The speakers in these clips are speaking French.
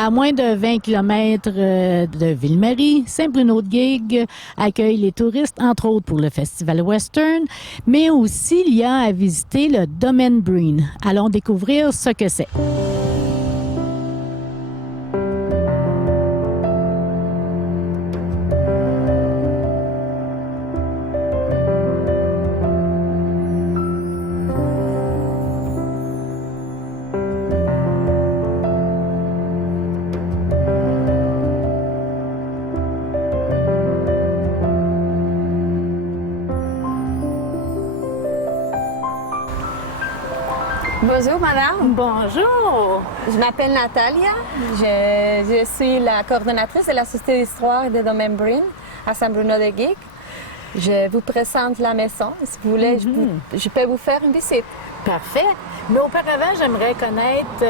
À moins de 20 km de Ville-Marie, Saint-Bruno-de-Guigue accueille les touristes, entre autres pour le Festival Western, mais aussi il y a à visiter le Domaine Breen. Allons découvrir ce que c'est. Bonjour madame, Bonjour! je m'appelle Natalia, je suis la coordonnatrice de la Société d'histoire de Domaine Breen à Saint-Bruno-de-Guigue. Je vous présente la maison, si vous voulez, je peux vous faire une visite. Parfait. Mais auparavant, j'aimerais connaître,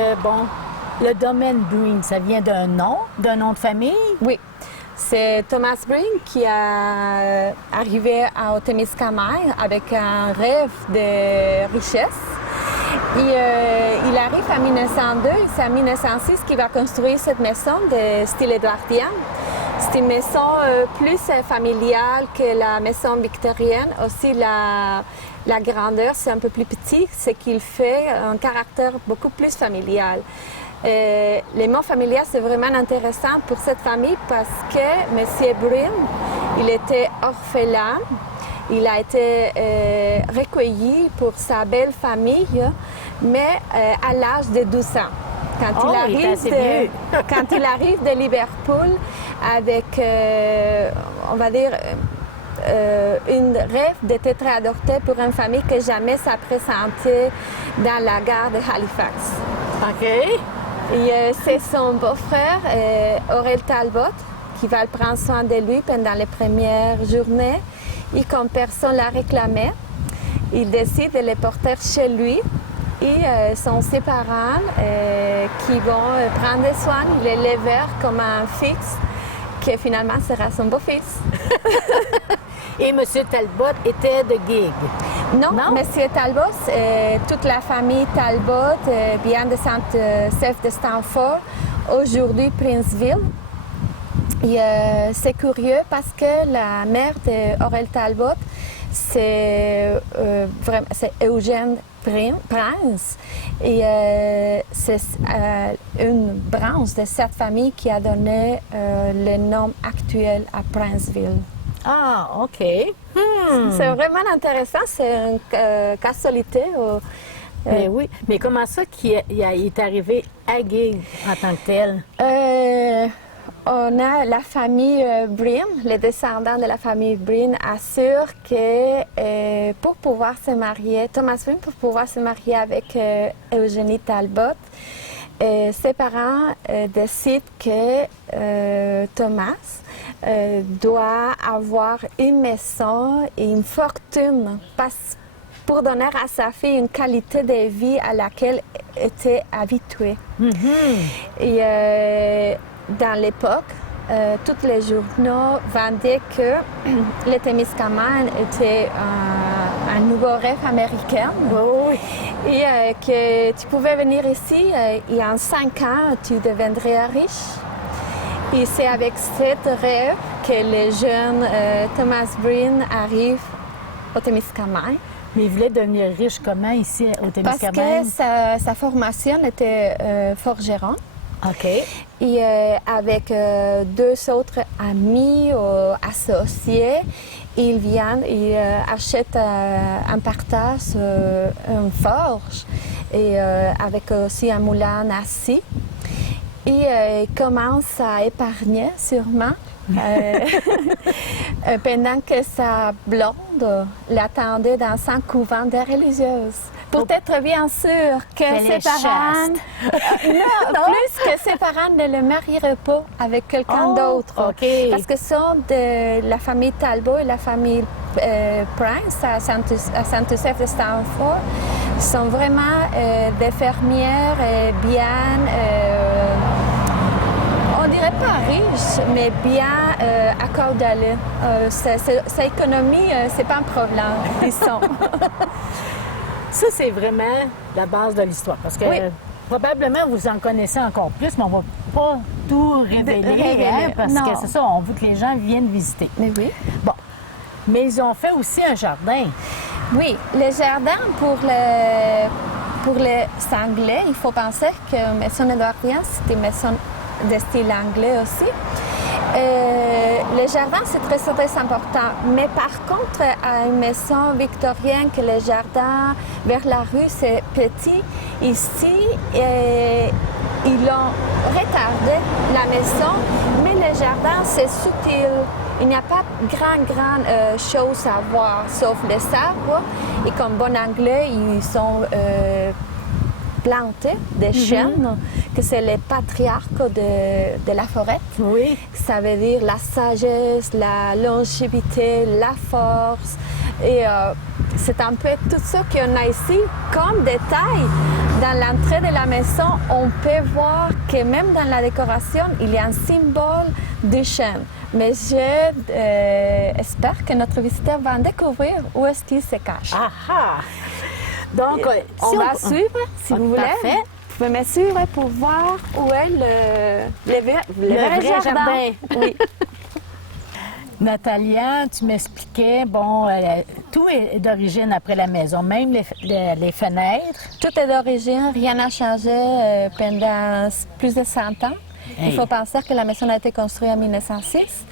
le Domaine Breen. Ça vient d'un nom de famille? Oui, c'est Thomas Breen qui est arrivé à Témiscamingue avec un rêve de richesse. Et il arrive en 1902 et c'est en 1906 qu'il va construire cette maison de style édouardien. C'est une maison plus familiale que la maison victorienne. Aussi, la grandeur, c'est un peu plus petit, ce qui fait un caractère beaucoup plus familial. Le mot familial, c'est vraiment intéressant pour cette famille parce que M. Breen, il était orphelin. Il a été recueilli pour sa belle famille, mais à l'âge de 12 ans. Quand il arrive de Liverpool avec, on va dire, une rêve d'être adopté pour une famille que jamais s'est présentée dans la gare de Halifax. OK. Et c'est son beau-frère, Aurel Talbot, qui va prendre soin de lui pendant les premières journées. Et comme personne l'a réclamé, il décide de le porter chez lui. Et son ses parents qui vont prendre soin, l'élever comme un fils, qui finalement sera son beau-fils. Et M. Talbot était de Guigue? Non, M. Talbot, toute la famille Talbot vient de Saint-Joseph de Stamford, aujourd'hui Princeville. Et c'est curieux parce que la mère d'Aurel Talbot, c'est Eugène Prince. Et c'est une branche de cette famille qui a donné le nom actuel à Princeville. Ah, OK. C'est vraiment intéressant, c'est un cas solitaire. Mais oui, mais comment ça qu'il est arrivé à Guigue en tant que tel? On a la famille Breen, les descendants de la famille Breen assurent que pour pouvoir se marier, Thomas Breen, pour pouvoir se marier avec Eugénie Talbot, ses parents décident que Thomas doit avoir une maison et une fortune pour donner à sa fille une qualité de vie à laquelle elle était habituée. Et dans l'époque, tous les journaux vendaient que le Témiscamingue était un nouveau rêve américain. Oh, oui. Et que tu pouvais venir ici et en 5 ans, tu deviendrais riche. Et c'est avec cette rêve que le jeune Thomas Breen arrive au Témiscamingue. Mais il voulait devenir riche comment ici au Témiscamingue? Parce que sa formation était forgeron. OK. Et avec 2 autres amis ou associés, ils viennent et achètent un partage, une forge, et avec aussi un moulin assis. Et ils commencent à épargner sûrement. Pendant que sa blonde l'attendait dans un couvent de religieuses. Pour être bien sûr que ses parents... non, plus que ses parents ne le marieraient pas avec quelqu'un d'autre. Okay. Parce que sont de la famille Talbot et la famille Prince à Saint-Joseph de Stamford sont vraiment des fermières bien... on dirait pas riche, mais bien accordé. Sa économie, c'est pas un problème, disons. Ça, c'est vraiment la base de l'histoire. Parce que oui. probablement, vous en connaissez encore plus, mais on va pas tout révéler, hein, parce non. que c'est ça, on veut que les gens viennent visiter. Mais oui. Bon. Mais ils ont fait aussi un jardin. Oui, le jardin pour les Anglais, il faut penser que maison édouardienne, c'était une maison de style anglais aussi. Le jardin, c'est très, très important. Mais par contre, à une maison victorienne, que le jardin vers la rue, c'est petit, ici, ils ont retardé la maison, mais le jardin, c'est subtil. Il n'y a pas grande chose à voir, sauf les arbres. Et comme bon anglais, ils sont plantés des chênes, que c'est les patriarches de la forêt. Oui. Ça veut dire la sagesse, la longévité, la force. Et c'est un peu tout ça qu'on a ici comme détail. Dans l'entrée de la maison, on peut voir que même dans la décoration, il y a un symbole du chêne. Mais j'espère que notre visiteur va en découvrir où est-ce qu'il se cache. Ah! Donc, On va suivre, si vous voulez. Parfait. Vous pouvez me suivre pour voir où est le vrai jardin. Oui. Natalia, tu m'expliquais, tout est d'origine après la maison, même les fenêtres. Tout est d'origine, rien n'a changé pendant plus de 100 ans. Hey. Il faut penser que la maison a été construite en 1906.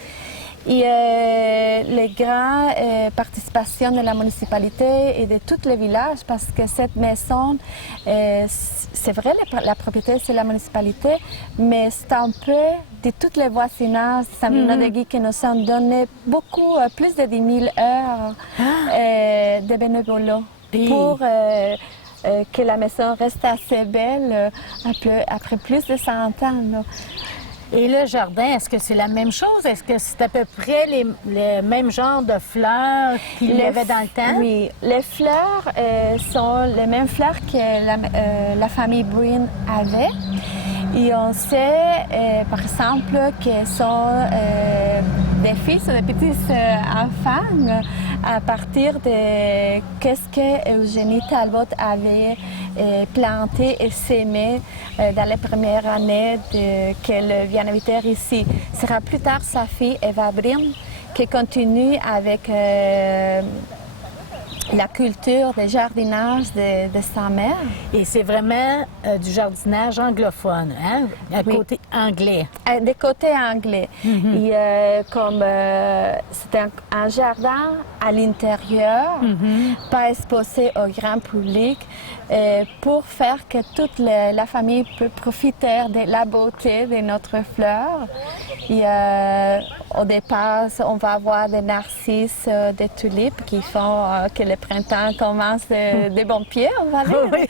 Et les grandes participations de la municipalité et de tous les villages, parce que cette maison, c'est vrai, la propriété, c'est la municipalité, mais c'est un peu de tous les voisinages de San Bruno de Guy qui nous ont donné beaucoup, plus de 10 000 heures de bénévolat pour que la maison reste assez belle après plus de 100 ans. Là. Et le jardin, est-ce que c'est la même chose? Est-ce que c'est à peu près le même genre de fleurs qu'il y avait dans le temps? Oui, les fleurs sont les mêmes fleurs que la famille Breen avait. Et on sait, par exemple, qu'elles sont des fils ou des petits enfants à partir de qu'est-ce que Eugénie Talbot avait planté et sémé dans les premières années qu'elle vient habiter ici. Ce sera plus tard sa fille Eva Breen qui continue avec la culture de jardinage de sa mère. Et c'est vraiment du jardinage anglophone, hein? Côté anglais. Des côtés anglais. Et comme c'est un jardin à l'intérieur, pas exposé au grand public, pour faire que toute la famille peut profiter de la beauté de notre fleur. Et au départ, on va avoir des narcisses, des tulipes qui font que le printemps commence de bons pieds, on va dire. Oui.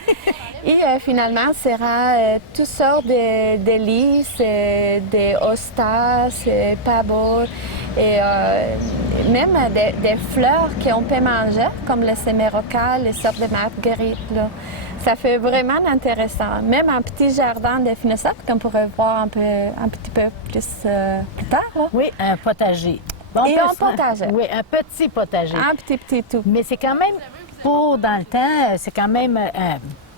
Et finalement, ce sera toutes sortes de lys, des hostas, pavots, et même des fleurs qu'on peut manger, comme le sémérocal, les sortes de marguerites. Là. Ça fait vraiment intéressant. Même un petit jardin de finissage qu'on pourrait voir un petit peu plus tard. Là. Oui, un potager. Et un potager. Oui, un petit potager. Un petit tout. Mais c'est quand même, pour dans le temps, c'est quand même...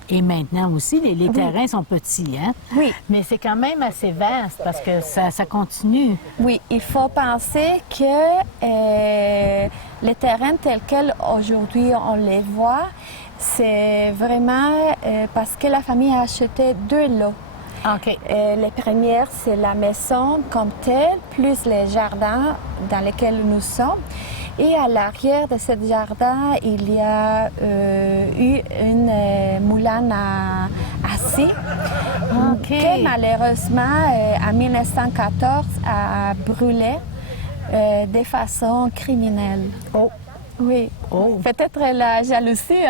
et maintenant aussi, les terrains sont petits, hein? Oui. Mais c'est quand même assez vaste parce que ça continue. Oui, il faut penser que les terrains tels qu'aujourd'hui on les voit, c'est vraiment parce que la famille a acheté 2 lots. OK. Les premières, c'est la maison comme telle, plus les jardins dans lesquels nous sommes. Et à l'arrière de ce jardin, il y a eu une moulin à scie qui malheureusement, en 1914, a brûlé de façon criminelle. Oh! Oui. Oh. Peut-être la jalousie.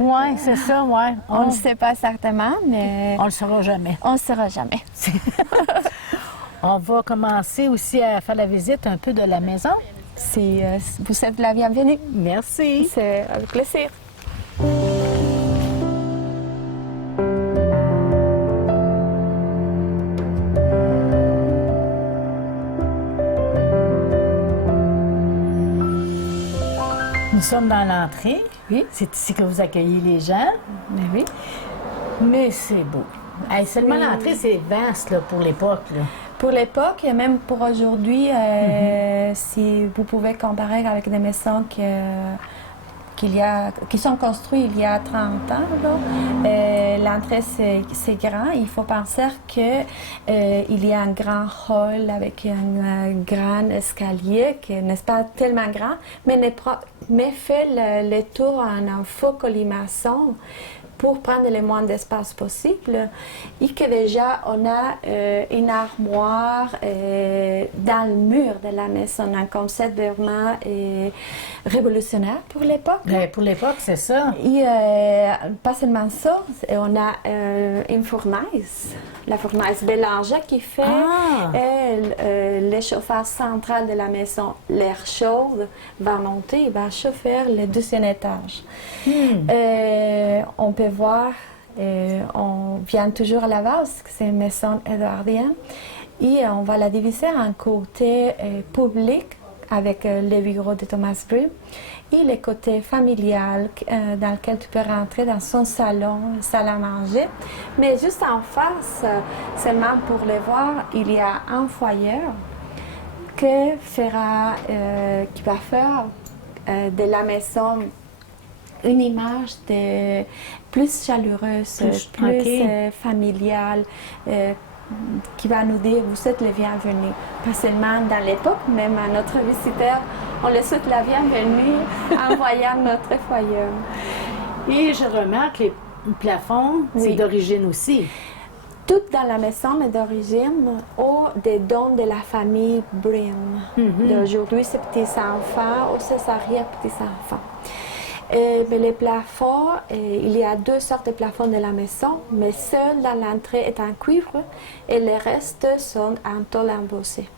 Oui, c'est ça, oui. On ne sait pas certainement, mais... On le saura jamais. On ne saura jamais. On va commencer aussi à faire la visite un peu de la maison. Vous êtes la bienvenue. Merci. C'est avec plaisir. Nous sommes dans l'entrée. Oui. C'est ici que vous accueillez les gens. Mais oui. Mais c'est beau. Hey, seulement l'entrée, c'est vaste là, pour l'époque. Là. Pour l'époque et même pour aujourd'hui, si vous pouvez comparer avec des maisons qui sont construites il y a 30 ans, l'entrée c'est grand. Il faut penser qu'il y a un grand hall avec un grand escalier qui n'est pas tellement grand, mais fait le tour en un faux colimaçon pour prendre le moins d'espace possible et que déjà on a une armoire dans le mur de la maison, un concept vraiment révolutionnaire pour l'époque. Ben, pour l'époque, c'est ça. Et pas seulement ça, on a une fournaise, la fournaise Bélanger qui fait le chauffage central de la maison. L'air chaud va monter, il va chauffer le deuxième étage. On peut voir, on vient toujours à Laval, c'est une maison édouardienne, et on va la diviser en côté public avec les bureaux de Thomas Breen et le côté familial dans lequel tu peux rentrer dans son salon, salle à manger. Mais juste en face, seulement pour le voir, il y a un foyer qui va faire de la maison une image plus chaleureuse, plus familiale, qui va nous dire vous êtes les bienvenus. Pas seulement dans l'époque, même à notre visiteur, on le souhaite la bienvenue en voyant notre foyer. Et je remarque que les plafonds, c'est d'origine aussi. Tout dans la maison est d'origine ou des dons de la famille Breen. D'aujourd'hui, ses petits-enfants ou ses arrière-petits-enfants. Mais les plafonds, il y a deux sortes de plafonds de la maison, mais seul dans l'entrée est en cuivre et les restes sont en tôle embossée.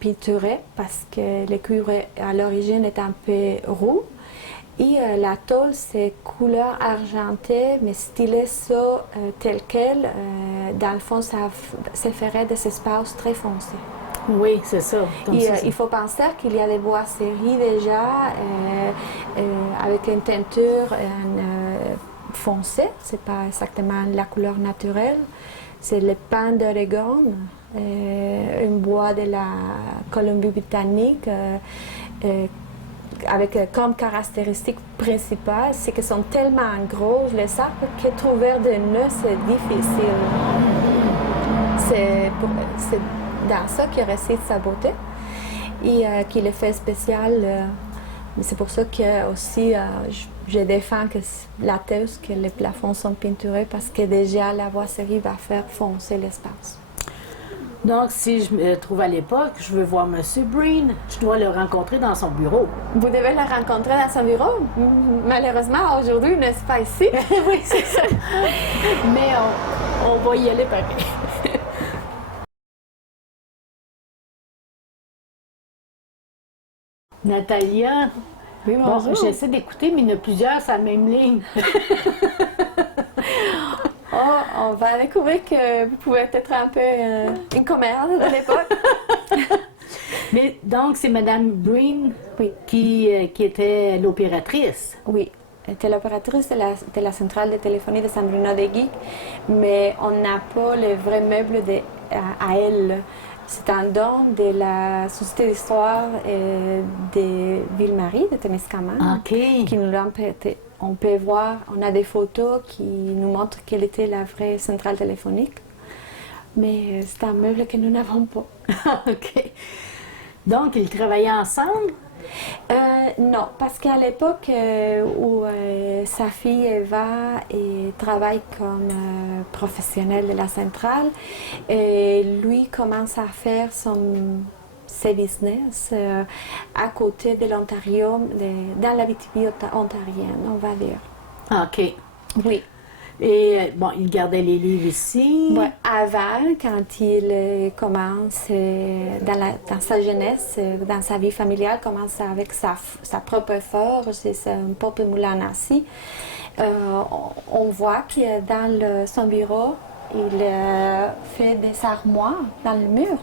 Peinturé parce que le cuivre à l'origine est un peu roux et la tôle c'est couleur argentée mais stylée tel quel. Dans le fond, ça ferait des espaces très foncés. Oui, c'est ça. Il faut penser qu'il y a des boiseries déjà avec une teinture foncée. C'est pas exactement la couleur naturelle. C'est le pin d'Oregon, un bois de la Colombie-Britannique. Avec comme caractéristique principale, c'est qu'ils sont tellement gros, les arbres, que trouver des nœuds, c'est difficile. C'est dans ça qui réside sa beauté et qui le fait spécial. Mais c'est pour ça que aussi je défends que la thèse que les plafonds sont peinturés parce que déjà la boiserie va faire foncer l'espace. Donc, si je me trouve à l'époque, je veux voir M. Breen, je dois le rencontrer dans son bureau. Vous devez le rencontrer dans son bureau. Malheureusement, aujourd'hui, n'est-ce pas ici? Oui, c'est ça. Mais on va y aller pareil. Natalia, oui, bonjour. Bon, j'essaie d'écouter, mais il y en a plusieurs sur la même ligne. On va découvrir que vous pouvez être un peu une commère de l'époque. Mais donc, c'est Mme Breen qui était l'opératrice. Oui, elle était l'opératrice de la centrale de téléphonie de San Bruno de Guigue, mais on n'a pas le vrai meuble à elle. C'est un don de la Société d'histoire de Ville-Marie, de Témiscamingue, qui nous l'a prêté. On peut voir, on a des photos qui nous montrent quelle était la vraie centrale téléphonique, mais c'est un meuble que nous n'avons pas. OK. Donc, ils travaillaient ensemble? Non, parce qu'à l'époque où sa fille Eva travaille comme professionnelle de la centrale, lui commence à faire ses business à côté de l'Ontario, dans la Abitibi ontarienne, on va dire. OK. Oui. Et bon, il gardait les livres ici. Ouais, avant, quand il commence dans sa jeunesse, dans sa vie familiale, commence avec sa propre forge, c'est son propre moulin à scie. On voit que dans son bureau, il fait des armoires dans le mur.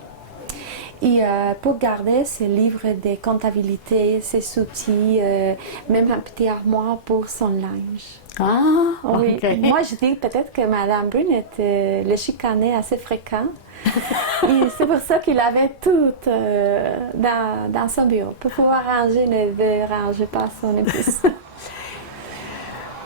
Et pour garder ce livre de comptabilité, ses outils, même un petit armoire pour son linge. Ah, Oui. OK. Moi, je dis peut-être que Madame Brune était le chicanait assez fréquent. Et c'est pour ça qu'il avait tout dans son bureau pour pouvoir ranger les verres rangés par son épouse.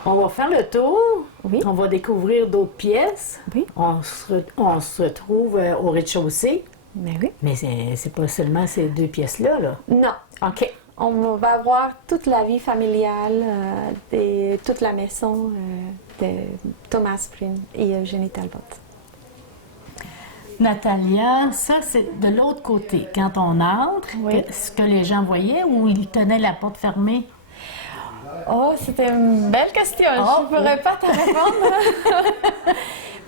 On va faire le tour. Oui. On va découvrir d'autres pièces. Oui. On se retrouve au rez-de-chaussée. Mais oui. Mais c'est pas seulement ces 2 pièces-là, là. Non. OK. On va voir toute la vie familiale et toute la maison de Thomas Brune et Eugénie Talbot. Natalia, ça, c'est de l'autre côté. Quand on entre, Oui. ce que les gens voyaient ou ils tenaient la porte fermée? Oh, c'était une belle question. Oh, Je ne pourrais pas te répondre.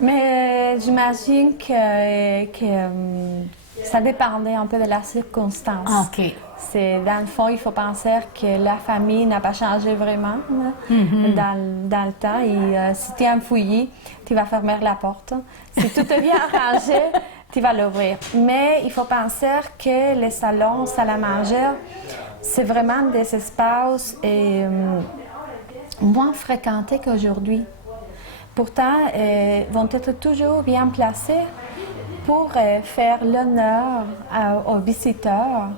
Mais j'imagine que ça dépendait un peu de la circonstance. OK. Dans le fond, il faut penser que la famille n'a pas changé vraiment là, dans le temps. Et si tu es un fouillis, tu vas fermer la porte. Si tout est bien arrangé, tu vas l'ouvrir. Mais il faut penser que les salons, salle à manger, c'est vraiment des espaces moins fréquentés qu'aujourd'hui. Pourtant, vont être toujours bien placés pour faire l'honneur aux visiteurs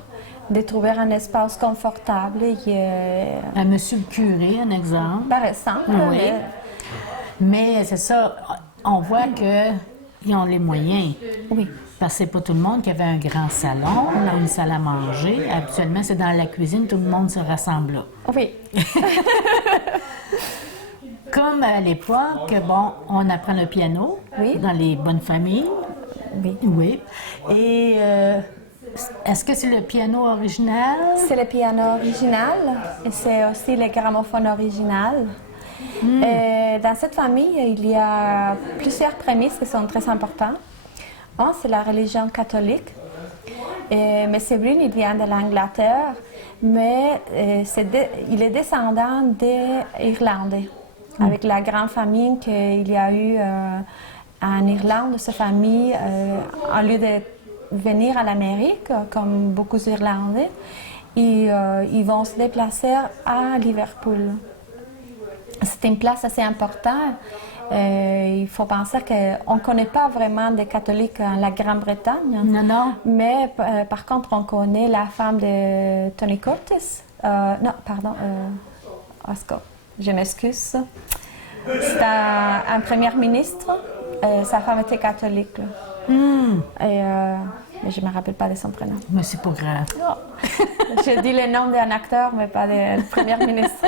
de trouver un espace confortable. À Monsieur le curé, un exemple. Par exemple, Oui. Mais c'est ça, on voit qu'ils ont les moyens. oui. Parce que c'est pas tout le monde qui avait un grand salon, dans une salle à manger. Habituellement, c'est dans la cuisine, tout le monde se rassemble là. Oui. Comme à l'époque, bon, on apprend le piano Oui. dans les bonnes familles. Oui. Oui. Et est-ce que c'est le piano original? C'est le piano original et c'est aussi le gramophone original. Dans cette famille, il y a plusieurs prémices qui sont très importantes. Un, c'est la religion catholique. M. Brune, il vient de l'Angleterre, mais il est descendant des Irlandais. Avec la grande famille qu'il y a eu en Irlande, sa famille, en lieu de venir à l'Amérique, comme beaucoup d'Irlandais, ils vont se déplacer à Liverpool. C'est une place assez importante. Il faut penser qu'on ne connaît pas vraiment des catholiques en la Grande-Bretagne. Non, non. Mais par contre, on connaît la femme de Tony Curtis. Non, pardon. Oscar, je m'excuse. C'est un premier ministre. Sa femme était catholique. Mais je ne me rappelle pas de son prénom. Mais c'est pas grave. Je dis le nom d'un acteur, mais pas du premier ministre.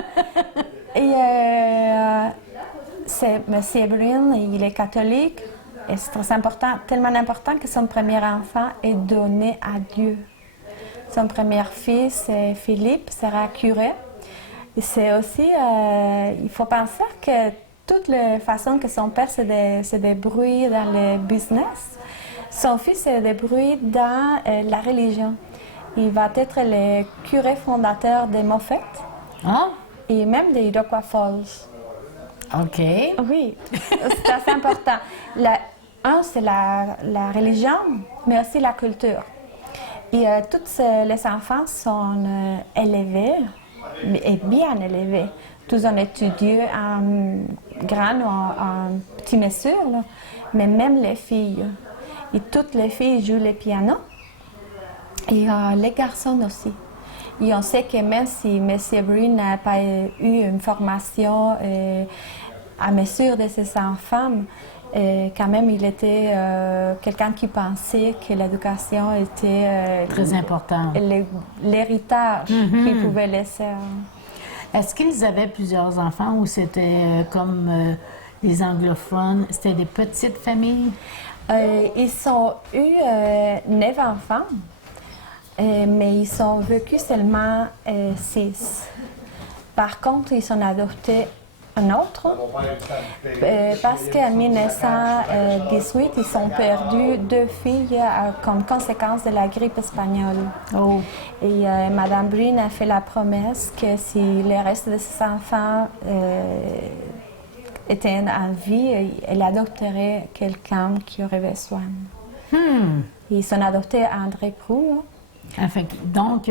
Et c'est M. Brune, il est catholique. Et c'est très important, tellement important que son premier enfant est donné à Dieu. Son premier fils, Philippe, sera curé. Et c'est aussi, il faut penser que toutes les façons que son père se débrouille dans le business, son fils se débrouille dans la religion. Il va être le curé fondateur de Moffat Ah, et même de Iroquois Falls. OK. Oui, c'est assez important. C'est la religion, mais aussi la culture. Et tous les enfants sont élevés, et bien élevés. Tous ont étudié en grande ou en petite mesure, là. Mais même les filles. Et toutes les filles jouent le piano. Et les garçons aussi. Et on sait que même si M. Brune n'a pas eu une formation à mesure de ses enfants, quand même, il était quelqu'un qui pensait que l'éducation était Très important. l'héritage qu'il pouvait laisser. Est-ce qu'ils avaient plusieurs enfants ou c'était comme les anglophones? C'était des petites familles? Ils ont eu 9 enfants, mais ils ont vécu seulement 6. Par contre, ils ont adopté un autre parce qu'en 1918, ils ont perdu 2 filles comme conséquence de la grippe espagnole. Oh. Et Madame Brune a fait la promesse que si le reste de ses enfants étaient en vie, elle adopterait quelqu'un qui aurait besoin. Ils sont adoptés à André Proulx. Donc,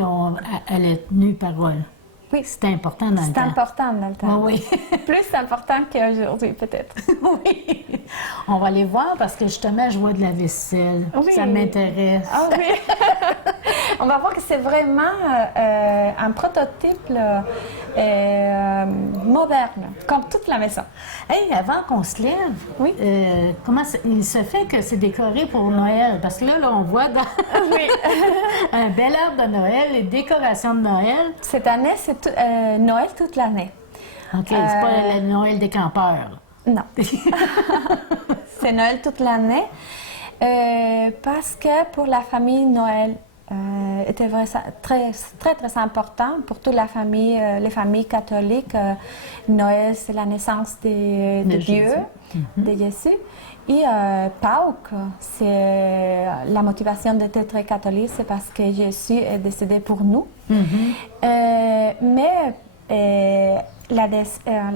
elle est tenue parole. Oui. C'est important dans le temps. C'est important dans le temps. Oui. Plus important qu'aujourd'hui, peut-être. Oui. On va aller voir parce que justement, je vois de la vaisselle. Oui. Ça m'intéresse. Ah oui. On va voir que c'est vraiment un prototype là, moderne, comme toute la maison. Hey, avant qu'on se lève, Oui. il se fait que c'est décoré pour Noël? Parce que là on voit dans Oui. un bel arbre de Noël, les décorations de Noël. Cette année, c'est Noël toute l'année. OK, c'est pas le Noël des campeurs. Non. C'est Noël toute l'année. Parce que pour la famille, Noël était très, très, très important. Pour toute la famille, les familles catholiques, Noël, c'est la naissance de Dieu, de Jésus. Et Pâques, c'est la motivation d'être catholique, c'est parce que Jésus est décédé pour nous. Mais la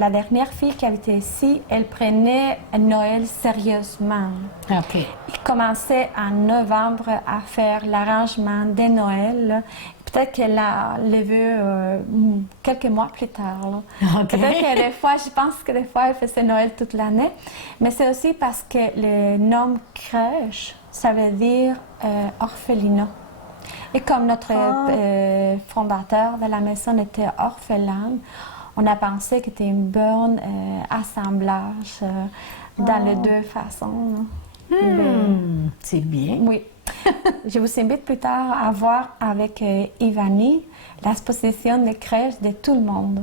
dernière fille qui habitait ici, elle prenait Noël sérieusement. OK. Elle commençait en novembre à faire l'arrangement de Noël. Peut-être qu'elle l'a levé quelques mois plus tard. Là. OK. Peut-être que des fois, je pense que des fois, elle faisait Noël toute l'année. Mais c'est aussi parce que le nom crèche, ça veut dire orphelinat. Et comme notre fondateur de la maison était orphelin, on a pensé que c'était un bon assemblage dans les deux façons. C'est bien. Oui. Je vous invite plus tard à voir avec Ivani l'exposition des crèches de tout le monde.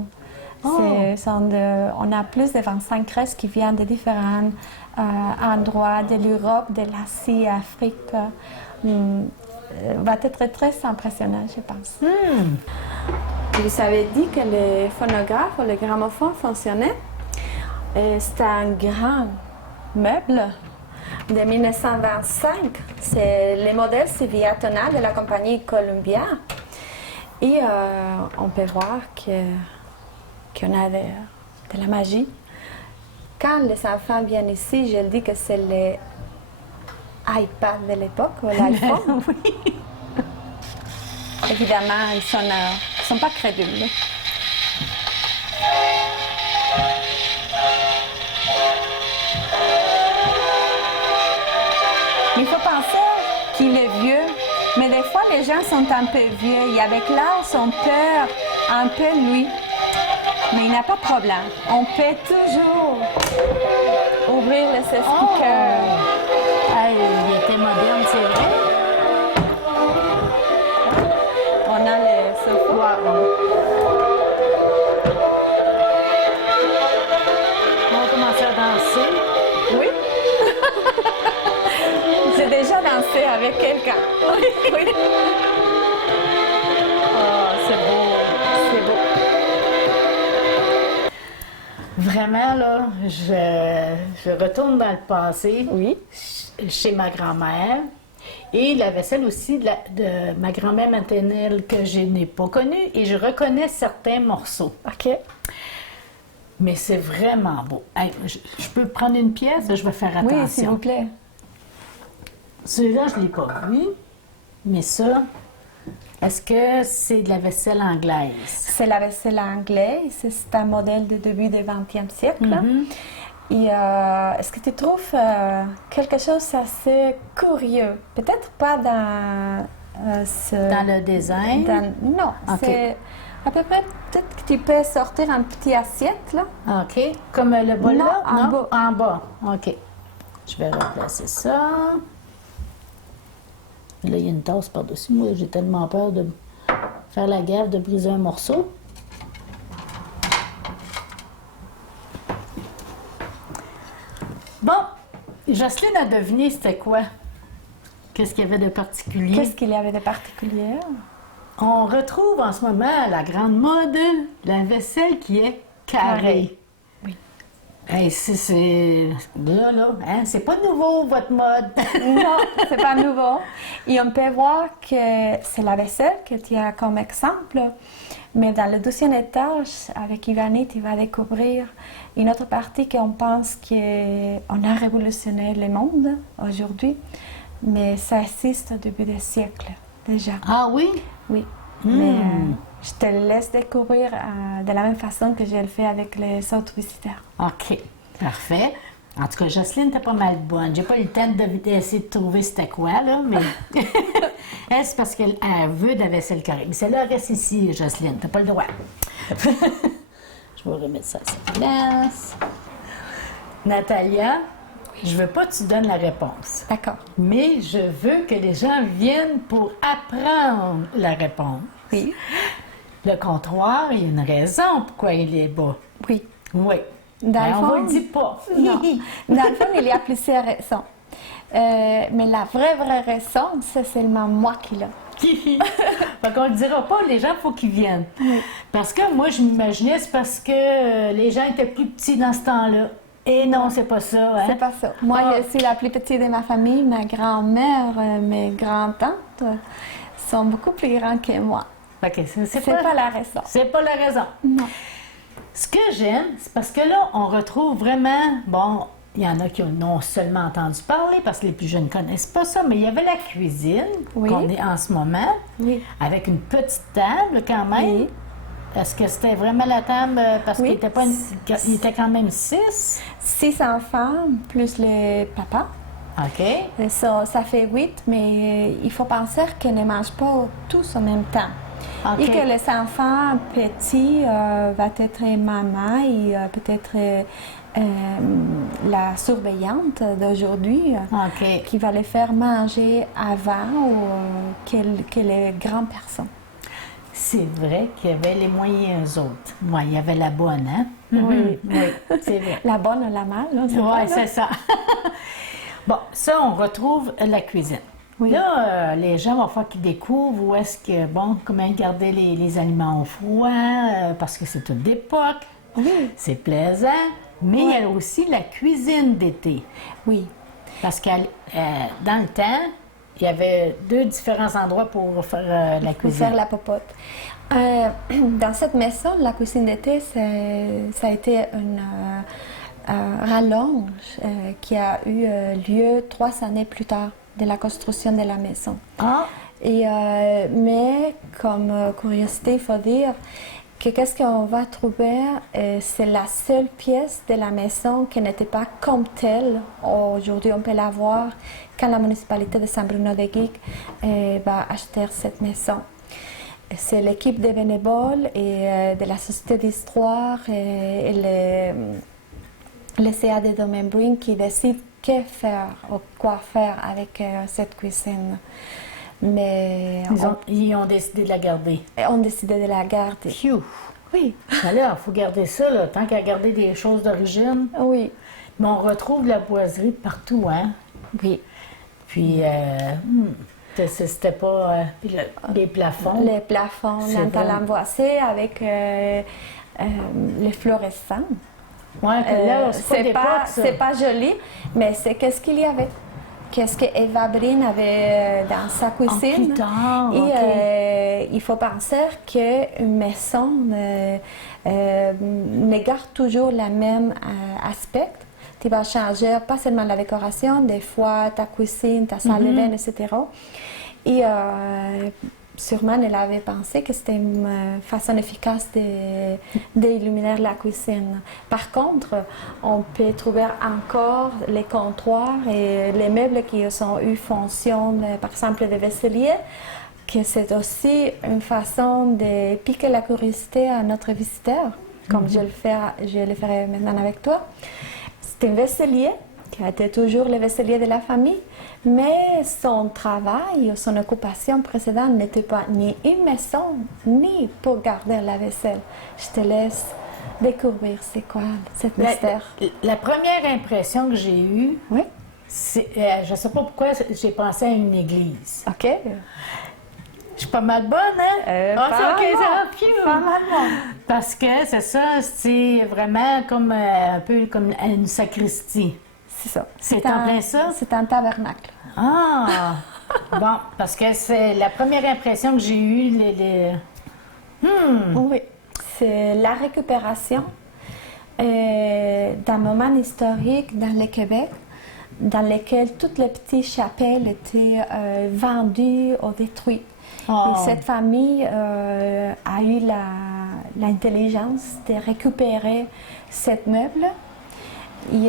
On a plus de 25 crèches qui viennent de différents endroits de l'Europe, de l'Asie, Afrique. Va être très impressionnant, je pense. Vous avez dit que le phonographe ou le gramophone fonctionnait. C'était un grand meuble de 1925. Le modèle, c'est via tonal de la compagnie Columbia. Et on peut voir qu'on a de la magie. Quand les enfants viennent ici, je dis que c'est le iPad de l'époque, ou l'iPhone. Oui. Évidemment, ils sont pas crédules. Il faut penser qu'il est vieux, mais des fois les gens sont un peu vieux et avec l'âge, on perd un peu lui. Mais il n'y a pas de problème. On peut toujours ouvrir le speaker. Il était moderne, c'est vrai. On a le sofa. On va commencer à danser. Oui. J'ai déjà dansé avec quelqu'un. Oui. Oh, c'est beau. C'est beau. Vraiment, là, je retourne dans le passé. Oui. Chez ma grand-mère. Et la vaisselle aussi de ma grand-mère maternelle que je n'ai pas connue. Et je reconnais certains morceaux. OK. Mais c'est vraiment beau. Hey, je peux prendre une pièce? Je vais faire attention. Oui, s'il vous plaît. Celui-là, je ne l'ai pas vu. Mais ça, est-ce que c'est de la vaisselle anglaise? C'est la vaisselle anglaise. C'est un modèle du début du 20e siècle. Et est-ce que tu trouves quelque chose d'assez curieux? Peut-être pas dans Dans le design? Non, OK. c'est à peu près, peut-être que tu peux sortir un petit assiette, là. OK. Comme le bol Non, là? en bas. En bas. OK. Je vais replacer ça. Là, il y a une tasse par-dessus. Moi, j'ai tellement peur de faire la gaffe de briser un morceau. Bon, Jocelyne a deviné c'était quoi? Qu'est-ce qu'il y avait de particulier? Qu'est-ce qu'il y avait de particulier? On retrouve en ce moment à la grande mode la vaisselle qui est carrée. Oui. Hey, c'est... Là, hein, c'est pas nouveau, votre mode. Non, c'est pas nouveau. Et on peut voir que c'est la vaisselle que tu as comme exemple. Mais dans le 12e étage, avec Ivani, tu vas découvrir une autre partie qu'on pense qu'on a révolutionné le monde aujourd'hui. mais ça existe au début du siècle déjà. Ah oui? Oui. Mais je te laisse découvrir de la même façon que je le fais avec les autres visiteurs. OK, parfait. En tout cas, Jocelyne était pas mal bonne. J'ai pas eu le temps d'essayer de trouver c'était quoi, là, mais... Elle, c'est parce qu'elle veut de la vaisselle correcte. Mais celle-là reste ici, Jocelyne. T'as pas le droit. Je vais remettre ça à sa place. Natalia, je veux pas que tu donnes la réponse. D'accord. Mais je veux que les gens viennent pour apprendre la réponse. Oui. Le comptoir, il y a une raison pourquoi il est bas. Oui. Oui. Dans Ben, le on fond, ne le dit pas. Non. Dans le fond, il y a plusieurs raisons. Mais la vraie raison, c'est seulement moi qui l'ai. Fait qu'on le dira pas, les gens, il faut qu'ils viennent. Oui. Parce que moi, je m'imaginais, c'est parce que les gens étaient plus petits dans ce temps-là. Et non, c'est pas ça. Hein? C'est pas ça. Moi, je suis la plus petite de ma famille. Ma grand-mère, mes grands-tantes sont beaucoup plus grands que moi. OK, c'est pas la raison. C'est pas la raison. Non. Ce que j'aime, c'est parce que là, on retrouve vraiment, bon, il y en a qui ont non seulement entendu parler, parce que les plus jeunes ne connaissent pas ça, mais il y avait la cuisine, Oui. qu'on est en ce moment, Oui. avec une petite table quand même. Oui. Est-ce que c'était vraiment la table, parce Oui. qu'il était pas il était quand même 6? 6 enfants, plus le papa. OK. Ça fait 8, mais il faut penser qu'ils ne mangent pas tous en même temps. OK. Et que les enfants petits va être maman et peut-être la surveillante d'aujourd'hui OK. qui va les faire manger avant ou que les grandes personnes. C'est vrai qu'il y avait les moyens eux autres. Moi, il y avait la bonne, hein? Oui. Oui, c'est vrai. La bonne ou la male, là, Oui, c'est ça. Bon, ça, on retrouve la cuisine. Oui. Là, les gens vont falloir qu'ils découvrent où est-ce que, bon, comment garder les aliments au froid, parce que c'est toute d'époque. Oui. C'est plaisant. Mais il y a aussi la cuisine d'été. Oui. Parce que dans le temps, il y avait 2 différents endroits pour faire la Pour cuisine. faire la popote. Dans cette maison, la cuisine d'été, ça a été une rallonge qui a eu lieu 3 années plus tard de la construction de la maison. Ah, Et, mais comme curiosité, il faut dire que qu'est-ce qu'on va trouver, c'est la seule pièce de la maison qui n'était pas comme telle. Aujourd'hui, on peut la voir quand la municipalité de San Bruno de Guigue va acheter cette maison. C'est l'équipe des bénévoles et de la Société d'histoire et le CA de Domaine Brink qui décident que faire ou quoi faire avec cette cuisine. Mais ils ont décidé de la garder. on décidé de la garder. Phew! Oui, Mais là, il faut garder ça, là, tant qu'à garder des choses d'origine. oui, Mais on retrouve de la boiserie partout, hein? oui. Puis, c'était pas... puis les plafonds. Les plafonds, C'est l'entalamboissé avec les fluorescents. Ouais, que là, c'est pas d'époque, ça. c'est pas joli, mais c'est qu'est-ce qu'il y avait. Qu'est-ce que Eva Bryn avait dans sa cuisine. plus tard, Et OK. il faut penser qu'une maison ne garde toujours le même aspect. Tu vas changer pas seulement la décoration, des fois ta cuisine, ta salle de bain, etc. Et sûrement, elle avait pensé que c'était une façon efficace d'illuminer la cuisine. Par contre, on peut trouver encore les comptoirs et les meubles qui ont eu fonction, par exemple, de vaisselier, que c'est aussi une façon de piquer la curiosité à notre visiteur, comme je le ferai maintenant avec toi. C'est un vaisselier qui a été toujours le vaisselier de la famille, mais son travail ou son occupation précédente n'était pas ni une maison, ni pour garder la vaisselle. Je te laisse découvrir c'est quoi cette mystère. La première impression que j'ai eue, Oui? c'est, je ne sais pas pourquoi, j'ai pensé à une église. OK. Je suis pas mal bonne, hein? Pas mal c'est OK, bon. ça va, phew. Pas mal bon. Parce que c'est ça, c'est vraiment comme un peu comme une sacristie. C'est ça. C'est en plein ça? C'est un tabernacle. Ah! Bon, parce que c'est la première impression que j'ai eue, Oui. C'est la récupération d'un moment historique dans le Québec dans lesquelles toutes les petites chapelles étaient vendues ou détruites. Oh. Et cette famille a eu l'intelligence de récupérer cette meuble. Et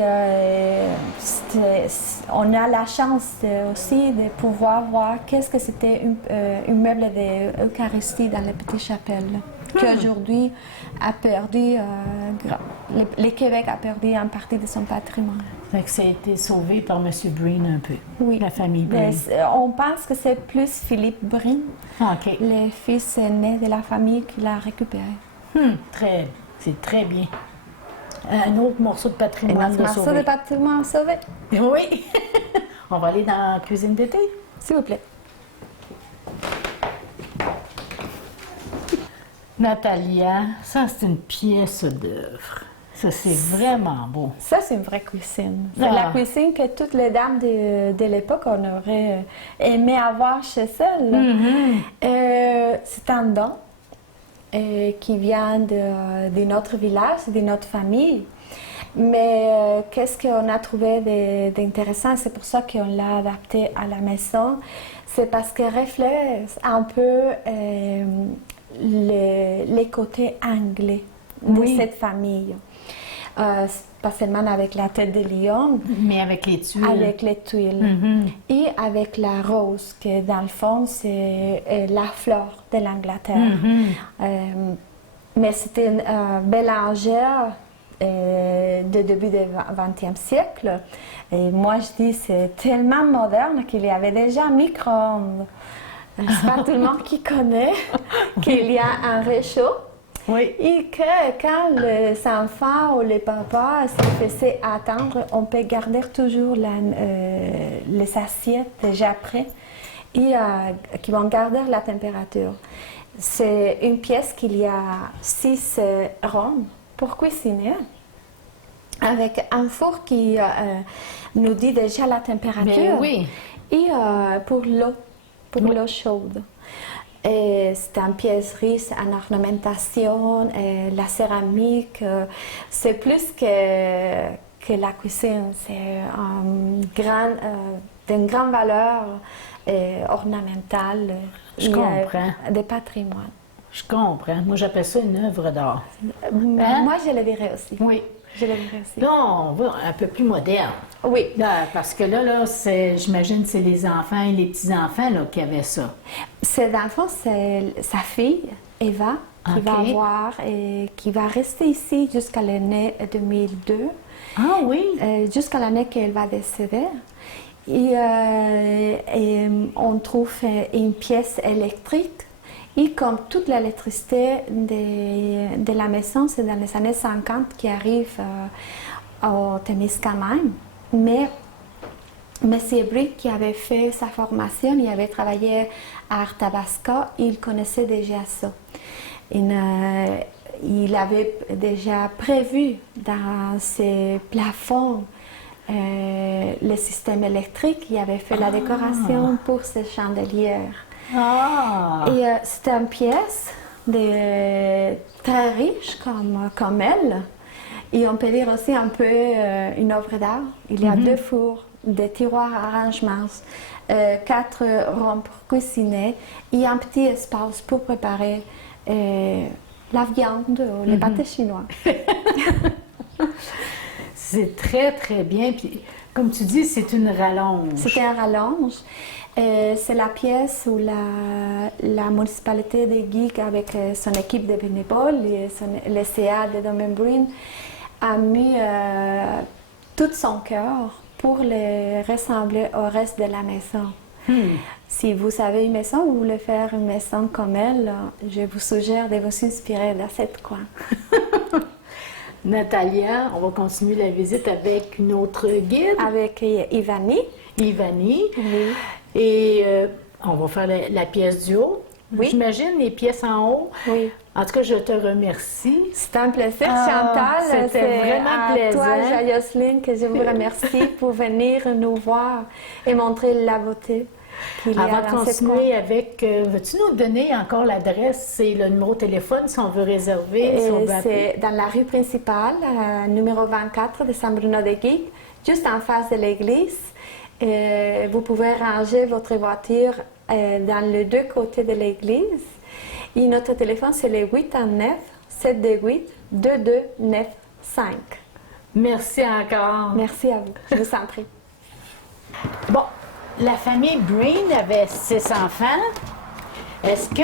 on a la chance aussi de pouvoir voir qu'est-ce que c'était un meuble d'Eucharistie dans les petites chapelles, qui aujourd'hui a perdu, le Québec a perdu une partie de son patrimoine. Donc, ça a été sauvé par M. Breen un peu, Oui. la famille Breen. On pense que c'est plus Philippe Breen, OK. le fils aîné de la famille, qui l'a récupéré. C'est très bien. Un autre morceau de patrimoine Un morceau sauvé. de patrimoine sauvé. Oui. On va aller dans la cuisine d'été. S'il vous plaît. Natalia, ça c'est une pièce d'œuvre. Ça c'est vraiment beau. Ça, c'est une vraie cuisine. C'est Ah. la cuisine que toutes les dames de l'époque, on aurait aimé avoir chez elles. Mm-hmm. C'est un don qui vient de notre village, de notre famille. Mais qu'est-ce qu'on a trouvé d'intéressant, c'est pour ça qu'on l'a adapté à la maison, c'est parce qu'elle reflète un peu les côtés anglais de Oui. cette famille. Pas seulement avec la tête de lion, Mais avec les tuiles. avec les tuiles Mhm. et avec la rose, qui dans le fond c'est la fleur de l'Angleterre. Mhm. Mais c'était un mélangeur de début du XXe siècle. Et moi, je dis c'est tellement moderne qu'il y avait déjà un micro-ondes. C'est pas tout le monde qui connaît qu'il y a un réchaud. Oui. Et que quand les enfants ou les papas se faisaient attendre, on peut garder toujours les assiettes déjà prêtes et qui vont garder la température. C'est une pièce qu'il y a 6 rônes pour cuisiner, avec un four qui nous dit déjà la température. Ben oui. Et pour l'eau chaude. C'est une pièce riche en ornementation, la céramique. C'est plus que la cuisine, c'est d'une grande valeur ornementale Je comprends. de patrimoine. Je comprends. Moi, j'appelle ça une œuvre d'art. Moi, je le dirais aussi. Oui. Je le dirais aussi. Là, on va un peu plus moderne. Oui. Là, parce que là, j'imagine c'est les enfants et les petits-enfants là, qui avaient ça. Dans le fond, c'est sa fille, Eva, qui va Ok. avoir et qui va rester ici jusqu'à l'année 2002. Ah oui? Jusqu'à l'année qu'elle va décéder. Et on trouve une pièce électrique. Et comme toute l'électricité de la maison, c'est dans les années 50 qui arrive au Témiscamingue. Mais M. Brick, qui avait fait sa formation, il avait travaillé à Arthabasca, il connaissait déjà ça. Il avait déjà prévu dans ses plafonds le système électrique. Il avait fait la décoration pour ces chandelières. Ah! Et c'est une pièce très riche comme elle. Et on peut dire aussi un peu une œuvre d'art. Il y a 2 fours, des tiroirs à arrangements, 4 ronds pour cuisiner et un petit espace pour préparer la viande ou les pâtés chinois. C'est très, très bien. Puis, comme tu dis, c'est une rallonge. C'était un rallonge. C'est la pièce où la municipalité de Geek, avec son équipe de bénévoles et le CA de Domaine Breen, a mis tout son cœur pour le ressembler au reste de la maison. Si vous avez une maison ou vous voulez faire une maison comme elle, je vous suggère de vous inspirer dans cette coin. Natalia, on va continuer la visite avec une autre guide, Avec Ivani. Ivani. Oui. Et on va faire la pièce du haut. Oui. J'imagine les pièces en haut. Oui. En tout cas, je te remercie. C'est un plaisir, Ah, Chantal. c'était vraiment à plaisant. toi, Jocelyne, que je vous remercie pour venir nous voir et montrer la beauté qu'il y a Avant de dans cette continuer avec, veux-tu nous donner encore l'adresse? C'est le numéro de téléphone si on veut réserver, si on veut appeler. C'est dans la rue principale, numéro 24 de San Bruno de Guigue. juste en face de l'église. Vous pouvez ranger votre voiture dans les deux côtés de l'église. Et notre téléphone, c'est le 819-728-2295. Merci encore. Merci à vous. Je vous en prie. Bon, la famille Breen avait 6 enfants. Est-ce que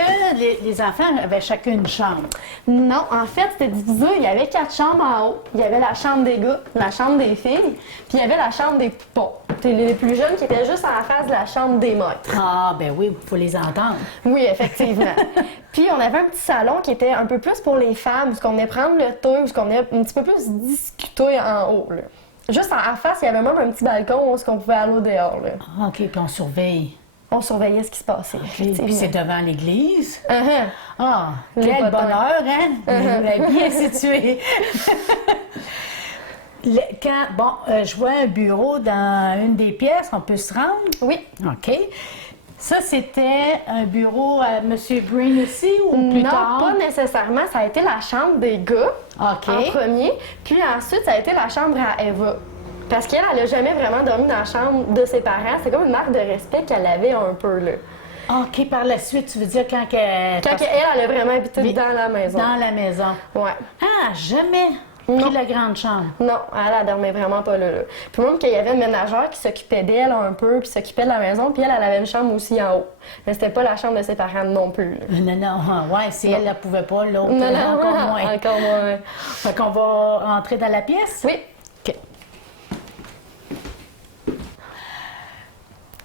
les enfants avaient chacun une chambre? Non, en fait, c'était divisé. Il y avait 4 chambres en haut. Il y avait la chambre des gars, la chambre des filles, puis il y avait la chambre des poupons. C'était les plus jeunes qui étaient juste en face de la chambre des maîtres. Ah, ben oui, il faut les entendre. Oui, effectivement. Puis on avait un petit salon qui était un peu plus pour les femmes, où on venait prendre le thé, où on venait un petit peu plus discuter en haut, là. Juste en face, il y avait même un petit balcon où on pouvait aller au dehors, là. Ah, OK, puis on surveille. On surveillait ce qui se passait. Okay. Puis c'est devant l'église. Uh-huh. Ah, Les quel potins. bonheur, hein? Bien situé. Je vois un bureau dans une des pièces, on peut se rendre? Oui. OK. Ça, c'était un bureau à M. Breen aussi, ou plus Non, tard? pas nécessairement. Ça a été la chambre des gars OK. en premier. Puis ensuite, ça a été la chambre à Eva. Parce qu'elle, elle n'a jamais vraiment dormi dans la chambre de ses parents. C'est comme une marque de respect qu'elle avait un peu, là. OK, par la suite, tu veux dire quand qu'elle... Quand elle a vraiment habité dans la maison. Dans la maison. Ouais. Ah, jamais pris la grande chambre. Non, elle dormait vraiment pas là. Puis même qu'il y avait une ménagère qui s'occupait d'elle un peu, puis s'occupait de la maison, puis elle avait une chambre aussi en haut. Mais c'était pas la chambre de ses parents non plus, là. Non, ouais, si elle ne pouvait pas, l'autre, Non, encore moins. Encore moins. Fait qu'on va rentrer dans la pièce? Oui. OK.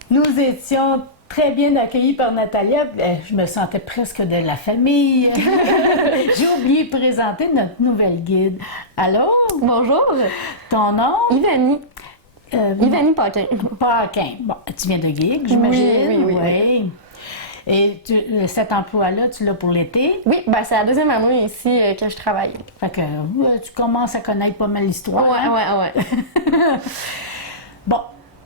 Nous étions très bien accueillis par Natalia. Je me sentais presque de la famille. J'ai oublié de présenter notre nouvelle guide. Allô? Bonjour. Ton nom? Ivani. Ivani Paquin. Paquin. Bon, tu viens de Gig, j'imagine? Oui. Et cet emploi-là, tu l'as pour l'été? Oui, ben c'est la deuxième année ici que je travaille. Fait que tu commences à connaître pas mal l'histoire. Ouais. Bon,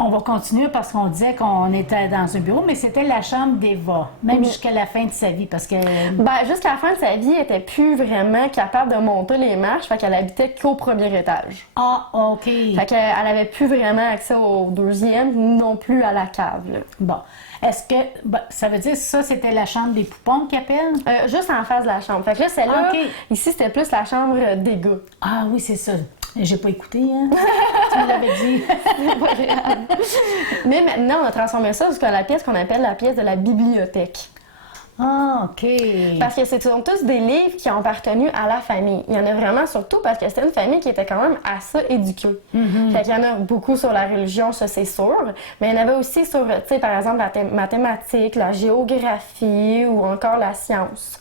on va continuer parce qu'on disait qu'on était dans un bureau, mais c'était la chambre d'Eva, même jusqu'à la fin de sa vie, parce que... Ben, jusqu'à la fin de sa vie, elle était plus vraiment capable de monter les marches, fait qu'elle habitait qu'au premier étage. Ah, OK. Fait qu'elle avait plus vraiment accès au deuxième, non plus à la cave, là. Bon. Est-ce que... ça veut dire ça, c'était la chambre des poupons qu'ils appellent? Juste en face de la chambre. Fait que là, celle-là, OK. ici, c'était plus la chambre des gars. Ah oui, c'est ça. J'ai pas écouté, hein? Tu me l'avais dit. Mais maintenant, on a transformé ça jusqu'à la pièce qu'on appelle la pièce de la bibliothèque. Ah, OK. Parce que ce sont tous des livres qui ont appartenu à la famille. Il y en a vraiment surtout parce que c'était une famille qui était quand même assez éduquée. Fait qu'il y en a beaucoup sur la religion, ça c'est sûr. Mais il y en avait aussi sur, tu sais, par exemple, la mathématique, la géographie ou encore la science.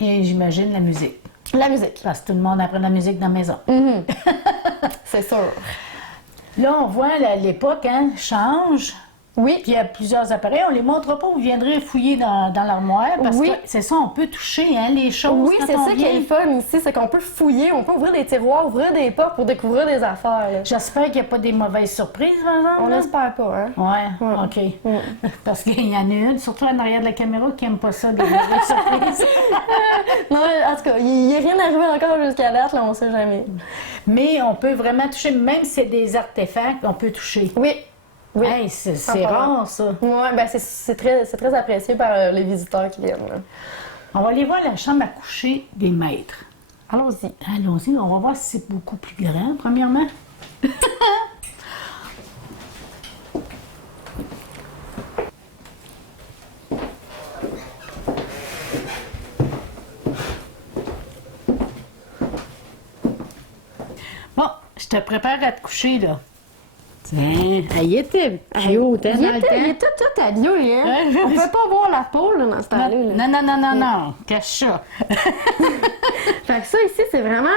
Et j'imagine la musique. La musique. Parce que tout le monde apprend la musique dans la maison. C'est sûr. Là, on voit l'époque, hein, change. Oui. Puis il y a plusieurs appareils. On les montrera pas. Vous viendrez fouiller dans l'armoire. Parce Oui. que c'est ça, on peut toucher hein, les choses. Oui, quand c'est on ça qui vient. est le fun ici, c'est qu'on peut fouiller, on peut ouvrir des tiroirs, ouvrir des portes pour découvrir des affaires, là. J'espère qu'il n'y a pas des mauvaises surprises, par exemple. On là. n'espère pas, hein? Ouais, OK. Parce qu'il y en a une, surtout en arrière de la caméra, qui n'aime pas ça, des mauvaises surprises. Non, en tout cas, il n'y a rien arrivé encore jusqu'à date, là, on sait jamais. Mais on peut vraiment toucher, même si c'est des artefacts, on peut toucher. Oui. Oui. Hey, c'est problème. rare, ça. Ouais, ben c'est très apprécié par les visiteurs qui viennent, là. On va aller voir la chambre à coucher des maîtres. Allons-y. Allons-y, on va voir si c'est beaucoup plus grand, premièrement. Bon, je te prépare à te coucher, là. Tiens, elle était cute, hein, dans le temps. Il était tout habillé, hein? Ouais, On peut pas voir la peau, là, dans ce temps-là. là. Non, cache ça. Fait que ça, ici, c'est vraiment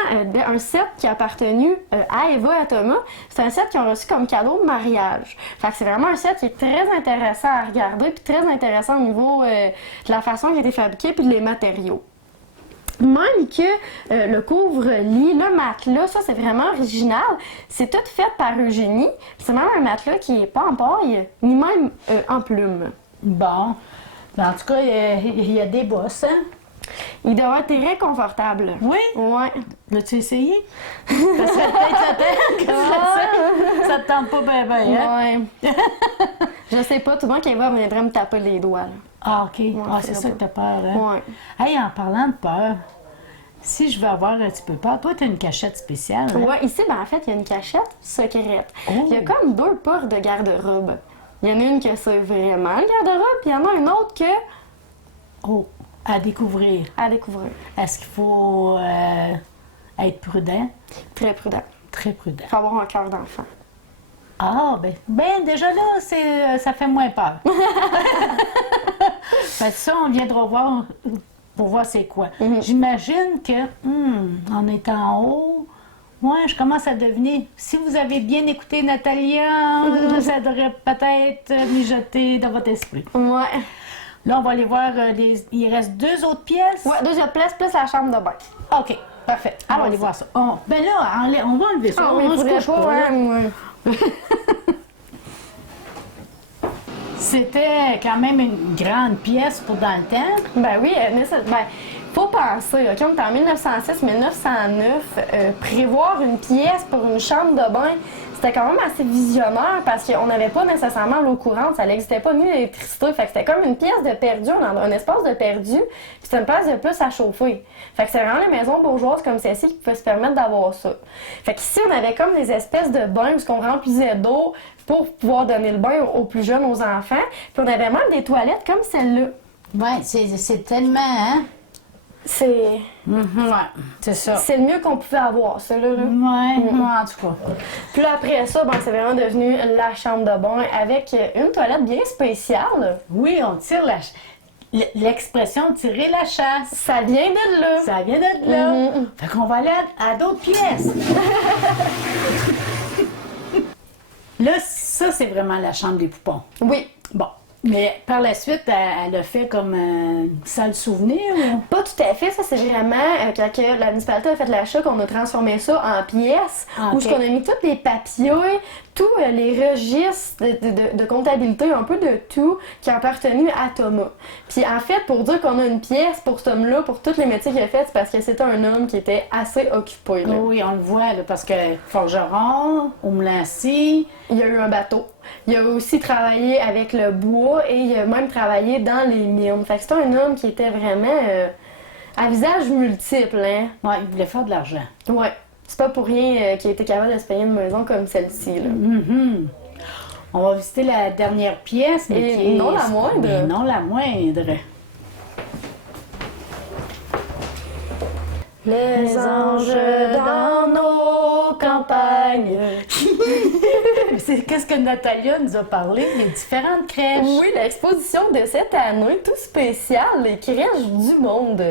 un set qui a appartenu à Eva et à Thomas. C'est un set qu'ils ont reçu comme cadeau de mariage. Fait que c'est vraiment un set qui est très intéressant à regarder, puis très intéressant au niveau de la façon qu'il a été fabriqué, puis les matériaux. Même que le couvre-lit, le matelas, ça c'est vraiment original. C'est tout fait par Eugénie. C'est même un matelas qui n'est pas en paille, ni même en plume. Bon, en tout cas, il y a des bosses, hein? Il doit être très confortable. Oui? Ouais. L'as-tu essayé? Ça serait peut-être la peine que ça te tente pas bien, hein? Ouais. Je sais pas, tout le monde qui va viendrait me taper les doigts. Là. Ah, OK. C'est ça que t'as peur, hein? Ouais. Hey, en parlant de peur, si je veux avoir un petit peu peur, toi, t'as une cachette spéciale, hein? Ouais, ici, en fait, il y a une cachette secrète. Oh. Il y a comme 2 portes de garde-robe. Il y en a une que c'est vraiment le garde-robe, puis il y en a une autre que... Oh, à découvrir. À découvrir. Est-ce qu'il faut être prudent? Très prudent. Très prudent. Il faut avoir un cœur d'enfant. Ah, ben déjà là, ça fait moins peur. Parce que ça, on viendra voir pour voir c'est quoi. J'imagine que, en étant en haut, moi, je commence à devenir... Si vous avez bien écouté Natalia, ça devrait peut-être mijoter dans votre esprit. Ouais. Là, on va aller voir, il reste 2 autres pièces. Ouais, 2 pièces plus la chambre de bain. OK, parfait. On va aller voir ça. Ben là, on va enlever ça. Ah oui, on se couche pas. hein. C'était quand même une grande pièce pour dans le temps. Ben oui, mais ça, faut penser, OK, on est en 1906-1909, prévoir une pièce pour une chambre de bain, c'était quand même assez visionnaire parce qu'on n'avait pas nécessairement l'eau courante, ça n'existait pas ni l'électricité, fait que c'était comme une pièce de perdu, un espace de perdu, puis c'était une place de plus à chauffer. Fait que c'est vraiment les maisons bourgeoises comme celle-ci qui pouvaient se permettre d'avoir ça. Fait qu'ici, on avait comme des espèces de bains où on remplissait d'eau pour pouvoir donner le bain aux plus jeunes, aux enfants, puis on avait même des toilettes comme celle-là. Ouais, c'est tellement, hein? C'est... Ouais, c'est ça. C'est le mieux qu'on pouvait avoir, ça, là. Ouais, en tout cas. Puis là, après ça, c'est vraiment devenu la chambre de bain avec une toilette bien spéciale. Oui, on tire l'expression tirer la chasse. Ça vient de là. Ça vient de là. Fait qu'on va aller à d'autres pièces. Là, ça, c'est vraiment la chambre des poupons. Oui. Bon. Mais par la suite, elle a fait comme salle souvenir? Ou? Pas tout à fait. Ça, c'est vraiment quand la municipalité a fait l'achat qu'on a transformé ça en pièces. Où on a mis tous les papiers, tous les registres de comptabilité, un peu de tout qui a appartenu à Thomas. Puis en fait, pour dire qu'on a une pièce pour cet homme-là, pour tous les métiers qu'il a fait, c'est parce que c'était un homme qui était assez occupé. Là. Oui, on le voit, là, parce que forgeron, au Moulin-C, il y a eu un bateau. Il a aussi travaillé avec le bois et il a même travaillé dans les mines. Fait que c'est un homme qui était vraiment à visage multiple, hein? Ouais, il voulait faire de l'argent. Ouais. C'est pas pour rien qu'il a été capable de se payer une maison comme celle-ci, là. On va visiter la dernière pièce, mais et non la moindre. Mais non la moindre. Les anges dans nos campagnes. Qu'est-ce que Natalia nous a parlé? Les différentes crèches. Oui, l'exposition de cette année, tout spécial, les crèches du monde.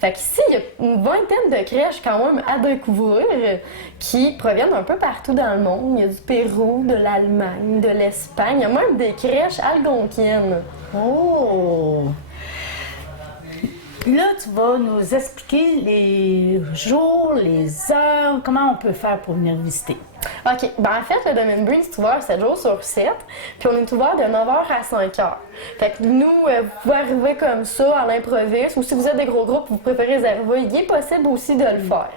Fait qu'ici, il y a une vingtaine de crèches quand même à découvrir qui proviennent un peu partout dans le monde. Il y a du Pérou, de l'Allemagne, de l'Espagne. Il y a même des crèches algonquiennes. Oh! Là, tu vas nous expliquer les jours, les heures, comment on peut faire pour venir visiter. OK. En fait, le Domaine Breen, c'est ouvert 7 jours sur 7, puis on est ouvert de 9h à 5h. Fait que nous, vous pouvez arriver comme ça, à l'improviste, ou si vous êtes des gros groupes, vous préférez réserver, il est possible aussi de le faire.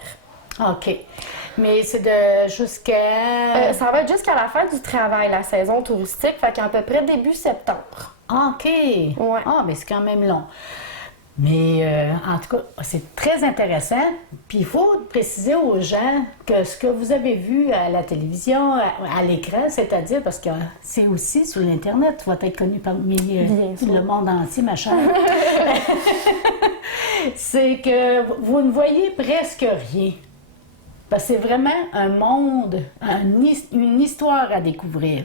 OK. Mais c'est de jusqu'à... ça va être jusqu'à la fin du travail, la saison touristique, fait qu'à peu près début septembre. OK. Ouais. Ah, mais c'est quand même long. Mais en tout cas, c'est très intéressant. Puis il faut préciser aux gens que ce que vous avez vu à la télévision, à l'écran, c'est-à-dire, parce que c'est aussi sur l'Internet, tu vas être connu parmi le monde entier, ma chère. C'est que vous ne voyez presque rien. Parce que c'est vraiment un monde, une histoire à découvrir.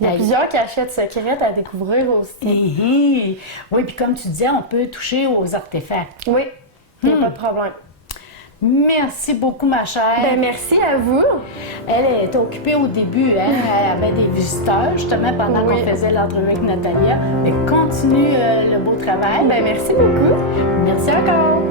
Il y a plusieurs cachettes secrètes à découvrir aussi. Oui, puis comme tu disais, on peut toucher aux artefacts. Oui, il n'y a pas de problème. Merci beaucoup, ma chère. Ben, merci à vous. Elle est occupée au début, hein? Elle avait des visiteurs, justement, pendant qu'on faisait l'entrevue avec Natalia. Mais continue le beau travail. Ben, merci beaucoup. Merci encore.